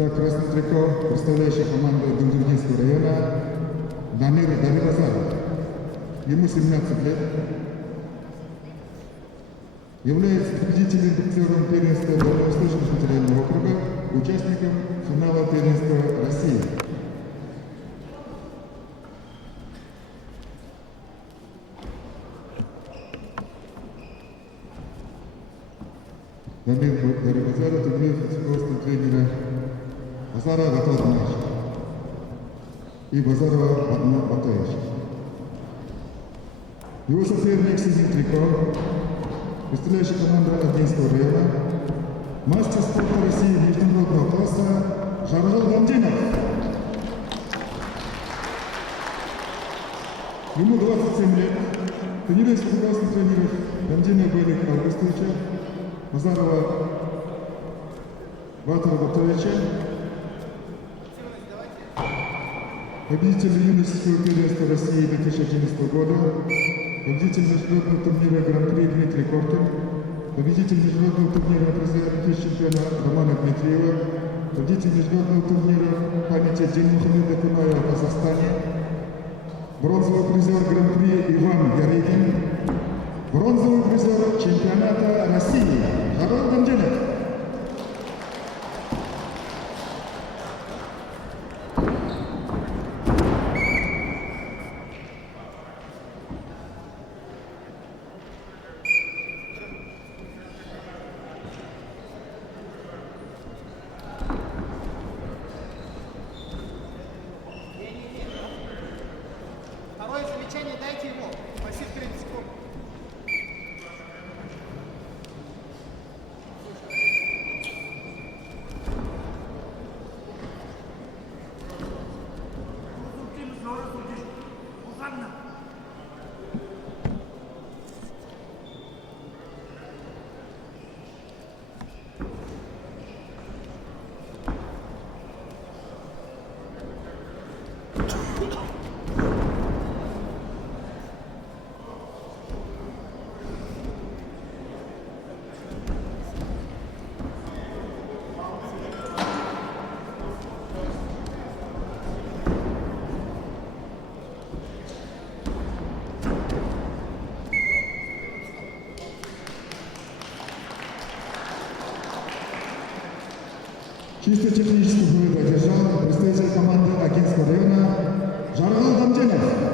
Так, красный трико, представляющий команду Дунджургинского района, Дамир Дарибазаров. Ему 17 лет. Является победителем боксером первенства Дальневосточного федерального округа, участником финала первенства России. Дамир Дарибазаров имеет руководство тренера Базарова Баталовича и Базарова Баталовича. Его соперник Сизин Трико, представляющий команду Админского района, мастер спорта России международного класса Жаргал Гамдинов. Ему 27 лет. Тренируется под руководством тренеров Гамдинова Байрека Августовича, Базарова Баталова Баталовича, победитель юношеского первенства России 2011 года, победитель международного турнира Гран-при Дмитрий Коркин, победитель международного турнира приза чемпиона Романа Дмитриева, победитель международного турнира памяти Дильмухамеда Кунаева в Казахстане, бронзовый призер Гран-при Иван Ярыгин, бронзовый призер чемпионата России Жаргал Гамдинов. Второе замечание дайте ему. Спасибо, 30 секунд. Чисто техническую победу одержал представитель команды Агинского района Жаргал Гамдинов.